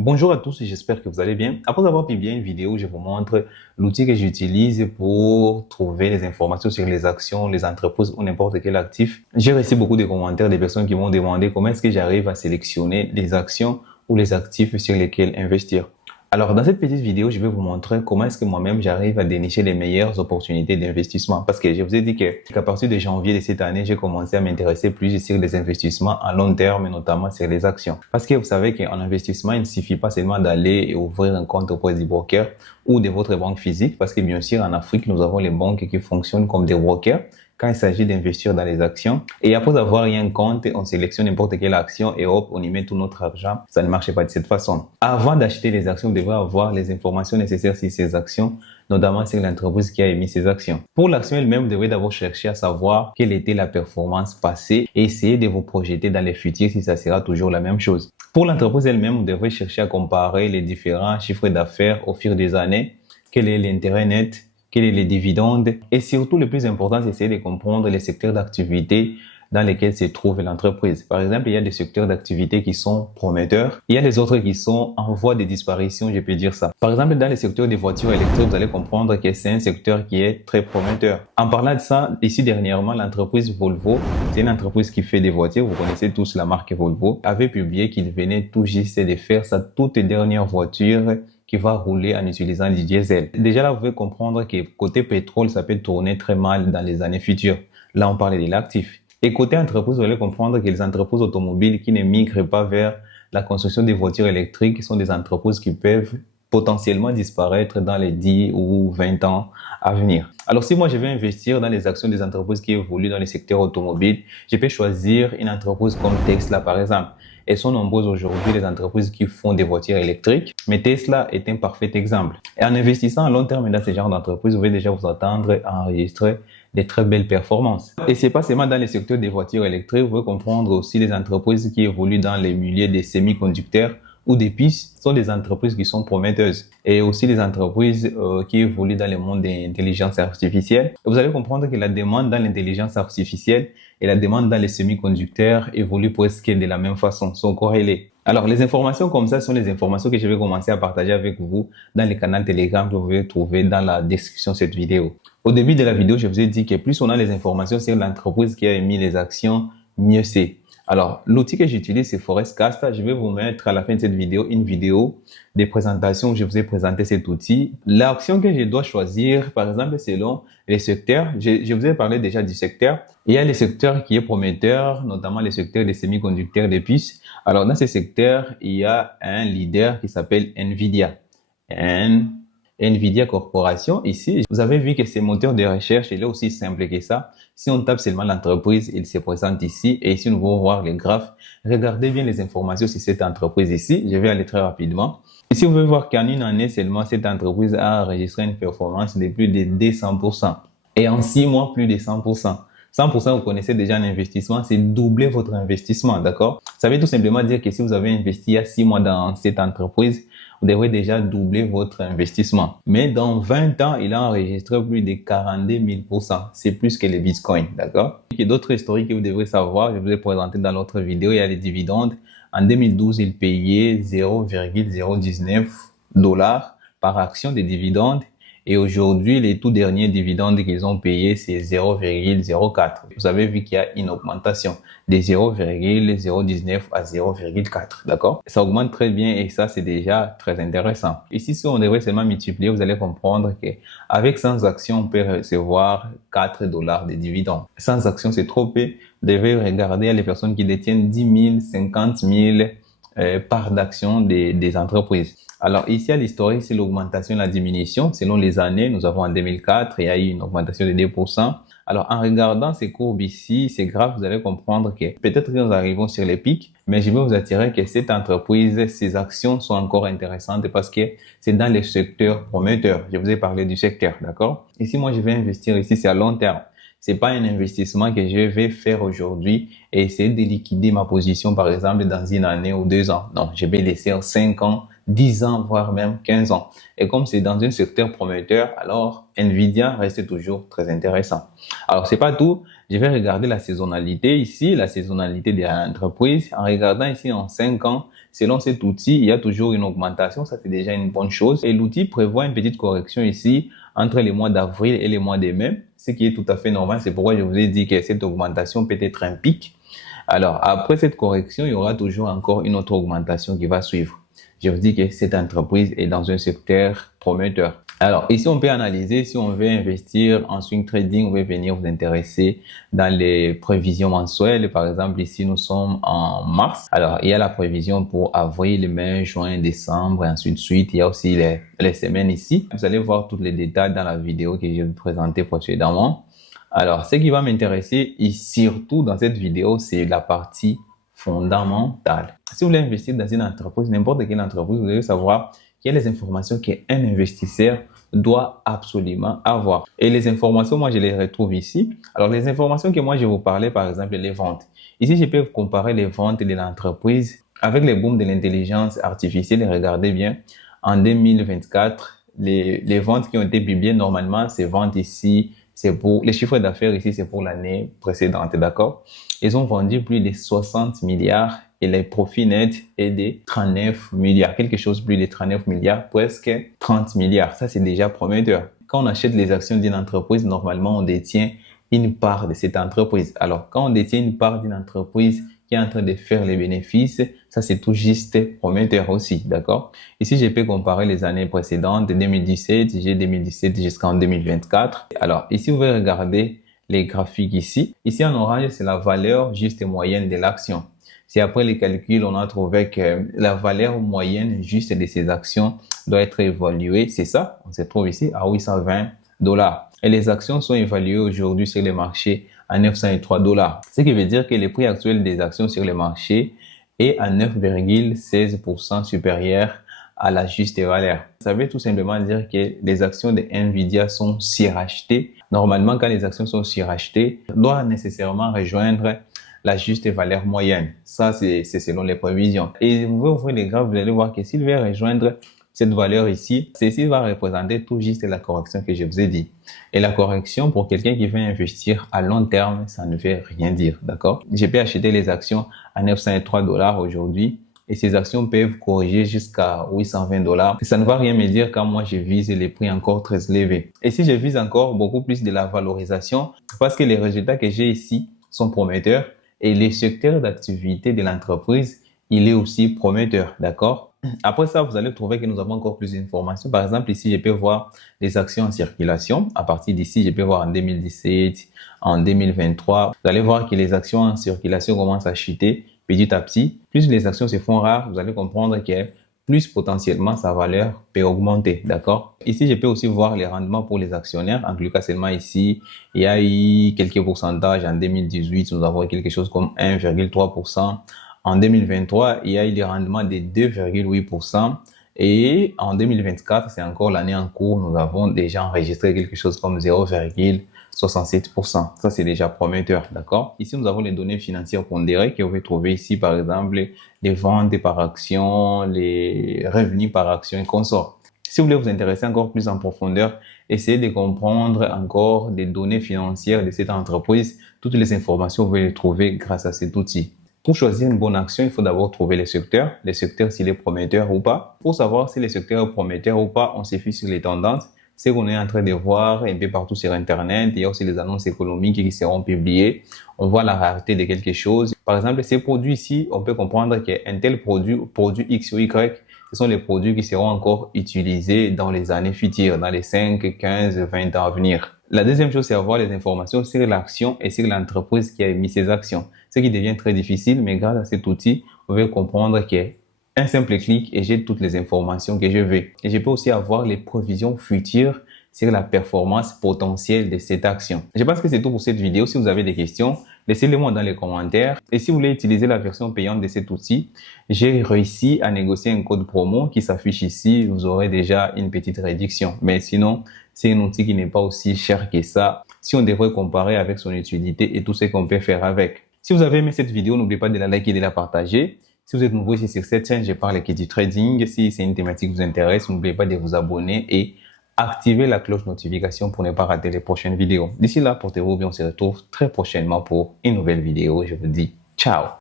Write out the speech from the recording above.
Bonjour à tous et j'espère que vous allez bien. Après avoir publié une vidéo, je vous montre l'outil que j'utilise pour trouver les informations sur les actions, les entreprises ou n'importe quel actif. J'ai reçu beaucoup de commentaires des personnes qui m'ont demandé comment est-ce que j'arrive à sélectionner les actions ou les actifs sur lesquels investir. Alors, dans cette petite vidéo, je vais vous montrer comment est-ce que moi-même j'arrive à dénicher les meilleures opportunités d'investissement. Parce que je vous ai dit qu'à partir de janvier de cette année, j'ai commencé à m'intéresser plus sur les investissements à long terme, et notamment sur les actions. Parce que vous savez qu'en investissement, il ne suffit pas seulement d'aller et ouvrir un compte auprès du broker ou de votre banque physique. Parce que bien sûr, en Afrique, nous avons les banques qui fonctionnent comme des brokers quand il s'agit d'investir dans les actions. Et après avoir eu un compte, on sélectionne n'importe quelle action et hop, on y met tout notre argent. Ça ne marche pas de cette façon. Avant d'acheter les actions, vous devrez avoir les informations nécessaires sur ces actions, notamment sur l'entreprise qui a émis ces actions. Pour l'action elle-même, vous devrez d'abord chercher à savoir quelle était la performance passée et essayer de vous projeter dans les futurs si ça sera toujours la même chose. Pour l'entreprise elle-même, vous devrez chercher à comparer les différents chiffres d'affaires au fil des années. Quel est l'intérêt net? Quels sont les dividendes? Et surtout, le plus important, c'est essayer de comprendre les secteurs d'activité dans lesquels se trouve l'entreprise. Par exemple, il y a des secteurs d'activité qui sont prometteurs. Il y a les autres qui sont en voie de disparition, je peux dire ça. Par exemple, dans les secteurs des voitures électriques, vous allez comprendre que c'est un secteur qui est très prometteur. En parlant de ça, ici dernièrement, l'entreprise Volvo, c'est une entreprise qui fait des voitures. Vous connaissez tous la marque Volvo, avait publié qu'il venait tout juste de faire sa toute dernière voiture qui va rouler en utilisant du diesel. Déjà là, vous pouvez comprendre que côté pétrole, ça peut tourner très mal dans les années futures. Là, on parle de l'actif. Et côté entreprise, vous allez comprendre que les entreprises automobiles qui ne migrent pas vers la construction des voitures électriques sont des entreprises qui peuvent potentiellement disparaître dans les 10 ou 20 ans à venir. Alors, si moi je vais investir dans les actions des entreprises qui évoluent dans le secteur automobile, je peux choisir une entreprise comme Tesla, par exemple. Elles sont nombreuses aujourd'hui, les entreprises qui font des voitures électriques, mais Tesla est un parfait exemple. Et en investissant à long terme dans ce genre d'entreprise, vous pouvez déjà vous attendre à enregistrer des très belles performances. Et c'est pas seulement dans les secteurs des voitures électriques, vous pouvez comprendre aussi les entreprises qui évoluent dans les milieux des semi-conducteurs ou des puces sont des entreprises qui sont prometteuses. Et aussi les entreprises qui évoluent dans le monde de l'intelligence artificielle. Vous allez comprendre que la demande dans l'intelligence artificielle et la demande dans les semi-conducteurs évoluent presque de la même façon, sont corrélées. Alors, les informations comme ça sont les informations que je vais commencer à partager avec vous dans le canal Telegram que vous pouvez trouver dans la description de cette vidéo. Au début de la vidéo, je vous ai dit que plus on a les informations sur l'entreprise qui a émis les actions, mieux c'est. Alors, l'outil que j'utilise, c'est Forecast. Je vais vous mettre à la fin de cette vidéo une vidéo de présentation où je vous ai présenté cet outil. L'action que je dois choisir, par exemple, selon les secteurs, je vous ai parlé déjà du secteur. Il y a les secteurs qui est prometteur, notamment les secteurs des semi-conducteurs des puces. Alors, dans ces secteurs, il y a un leader qui s'appelle Nvidia. Nvidia Corporation. Ici, vous avez vu que ce moteur de recherche, il est aussi simple que ça. Si on tape seulement l'entreprise, il se présente ici. Et ici, nous allons voir les graphes. Regardez bien les informations sur cette entreprise ici. Je vais aller très rapidement. Ici, vous pouvez voir qu'en une année seulement, cette entreprise a enregistré une performance de plus de 200%. Et en 6 mois, plus de 100%. 100%, vous connaissez déjà un investissement, c'est doubler votre investissement, d'accord? Ça veut tout simplement dire que si vous avez investi il y a 6 mois dans cette entreprise, vous devrez déjà doubler votre investissement. Mais dans 20 ans, il a enregistré plus de 42 000%. C'est plus que les bitcoins, d'accord? Il y a d'autres historiques que vous devrez savoir. Je vous ai présenté dans l'autre vidéo. Il y a les dividendes. En 2012, il payait 0,019 $ par action de dividendes. Et aujourd'hui, les tout derniers dividendes qu'ils ont payés, c'est 0,04. Vous avez vu qu'il y a une augmentation de 0,019 à 0,4. D'accord? Ça augmente très bien et ça, c'est déjà très intéressant. Ici, si on devrait seulement multiplier, vous allez comprendre qu'avec 100 actions, on peut recevoir 4 $ de dividendes. 100 actions, c'est trop peu. Vous devez regarder les personnes qui détiennent 10 000, 50 000 parts d'actions des entreprises. Alors ici, à l'historique, c'est l'augmentation et la diminution. Selon les années, nous avons en 2004, il y a eu une augmentation de 2%. Alors en regardant ces courbes ici, ces graphes, vous allez comprendre que peut-être que nous arrivons sur les pics, mais je vais vous attirer que cette entreprise, ses actions sont encore intéressantes parce que c'est dans les secteurs prometteurs. Je vous ai parlé du secteur, d'accord? Ici, moi, je vais investir ici, c'est à long terme. C'est pas un investissement que je vais faire aujourd'hui et essayer de liquider ma position, par exemple, dans une année ou 2 ans. Non, je vais laisser 5 ans, 10 ans, voire même 15 ans. Et comme c'est dans un secteur prometteur, alors Nvidia reste toujours très intéressant. Alors, c'est pas tout. Je vais regarder la saisonnalité ici, la saisonnalité de l'entreprise. En regardant ici en 5 ans, selon cet outil, il y a toujours une augmentation. Ça, c'est déjà une bonne chose. Et l'outil prévoit une petite correction ici entre les mois d'avril et les mois de mai, ce qui est tout à fait normal. C'est pourquoi je vous ai dit que cette augmentation peut être un pic. Alors, après cette correction, il y aura toujours encore une autre augmentation qui va suivre. Je vous dis que cette entreprise est dans un secteur prometteur. Alors, ici, on peut analyser, si on veut investir en swing trading, on veut venir vous intéresser dans les prévisions mensuelles. Par exemple, ici, nous sommes en mars. Alors, il y a la prévision pour avril, mai, juin, décembre, et ainsi de suite. Il y a aussi les semaines ici. Vous allez voir tous les détails dans la vidéo que je vais vous présenter précédemment. Alors, ce qui va m'intéresser, et surtout dans cette vidéo, c'est la partie fondamentale. Si vous voulez investir dans une entreprise, n'importe quelle entreprise, vous devez savoir qu'il y a les informations qu'un investisseur doit absolument avoir. Et les informations, moi, je les retrouve ici. Alors, les informations que moi, je vous parlais, par exemple, les ventes. Ici, je peux comparer les ventes de l'entreprise avec les booms de l'intelligence artificielle. Et regardez bien, en 2024, les ventes qui ont été publiées, normalement, ces ventes ici, c'est pour les chiffres d'affaires ici, c'est pour l'année précédente, d'accord? Ils ont vendu plus de 60 milliards et les profits nets est de 39 milliards, quelque chose plus de 39 milliards, presque 30 milliards. Ça, c'est déjà prometteur. Quand on achète les actions d'une entreprise, normalement, on détient une part de cette entreprise. Alors, quand on détient une part d'une entreprise qui est en train de faire les bénéfices, ça, c'est tout juste prometteur aussi, d'accord? Ici, je peux comparer les années précédentes, 2017, j'ai 2017 jusqu'en 2024. Alors, ici, vous pouvez regarder les graphiques ici. Ici, en orange, c'est la valeur juste moyenne de l'action. Si après les calculs, on a trouvé que la valeur moyenne juste de ces actions doit être évaluée, c'est ça, on se trouve ici à 820 $. Et les actions sont évaluées aujourd'hui sur les marchés à 903 $. Ce qui veut dire que le prix actuel des actions sur les marchés est à 9,16% supérieur à la juste valeur. Ça veut tout simplement dire que les actions de Nvidia sont surachetées. Normalement, quand les actions sont surachetées, doivent nécessairement rejoindre la juste valeur moyenne. Ça, c'est selon les prévisions. Et vous pouvez ouvrir les graphes, vous allez voir que s'il veut rejoindre cette valeur ici, ceci va représenter tout juste la correction que je vous ai dit. Et la correction, pour quelqu'un qui veut investir à long terme, ça ne veut rien dire, d'accord? Je peux acheter les actions à 903 $ aujourd'hui et ces actions peuvent corriger jusqu'à 820 $. Ça ne va rien me dire quand moi je vise les prix encore très élevés. Et si je vise encore beaucoup plus de la valorisation, parce que les résultats que j'ai ici sont prometteurs, et le secteur d'activité de l'entreprise, il est aussi prometteur, d'accord? Après ça, vous allez trouver que nous avons encore plus d'informations. Par exemple, ici, je peux voir les actions en circulation. À partir d'ici, je peux voir en 2017, en 2023. Vous allez voir que les actions en circulation commencent à chuter petit à petit. Plus les actions se font rares, vous allez comprendre que plus potentiellement sa valeur peut augmenter, d'accord? Ici, je peux aussi voir les rendements pour les actionnaires. En tout cas, seulement ici, il y a eu quelques pourcentages. En 2018, nous avons quelque chose comme 1,3%. En 2023, il y a eu des rendements de 2,8%. Et en 2024, c'est encore l'année en cours, nous avons déjà enregistré quelque chose comme 0,67%. Ça, c'est déjà prometteur, d'accord? Ici, nous avons les données financières pondérées que vous pouvez trouver ici, par exemple, les ventes par action, les revenus par action et consorts. Si vous voulez vous intéresser encore plus en profondeur, essayez de comprendre encore des données financières de cette entreprise. Toutes les informations, vous pouvez les trouver grâce à cet outil. Pour choisir une bonne action, il faut d'abord trouver les secteurs s'il est prometteur ou pas. Pour savoir si le secteur est prometteur ou pas, on se fie sur les tendances. C'est qu'on est en train de voir un peu partout sur Internet. Il y a aussi les annonces économiques qui seront publiées. On voit la rareté de quelque chose. Par exemple, ces produits ici, on peut comprendre qu'un tel produit X ou Y, ce sont les produits qui seront encore utilisés dans les années futures, dans les 5, 15, 20 ans à venir. La deuxième chose, c'est avoir les informations sur l'action et sur l'entreprise qui a émis ces actions. Ce qui devient très difficile, mais grâce à cet outil, vous pouvez comprendre qu'un simple clic et j'ai toutes les informations que je veux. Et je peux aussi avoir les prévisions futures sur la performance potentielle de cette action. Je pense que c'est tout pour cette vidéo. Si vous avez des questions, laissez-les-moi dans les commentaires. Et si vous voulez utiliser la version payante de cet outil, j'ai réussi à négocier un code promo qui s'affiche ici. Vous aurez déjà une petite réduction. Mais sinon, c'est un outil qui n'est pas aussi cher que ça si on devrait comparer avec son utilité et tout ce qu'on peut faire avec. Si vous avez aimé cette vidéo, n'oubliez pas de la liker et de la partager. Si vous êtes nouveau ici sur cette chaîne, je parle du trading. Si c'est une thématique qui vous intéresse, n'oubliez pas de vous abonner et activer la cloche notification pour ne pas rater les prochaines vidéos. D'ici là, portez-vous bien, on se retrouve très prochainement pour une nouvelle vidéo. Je vous dis ciao.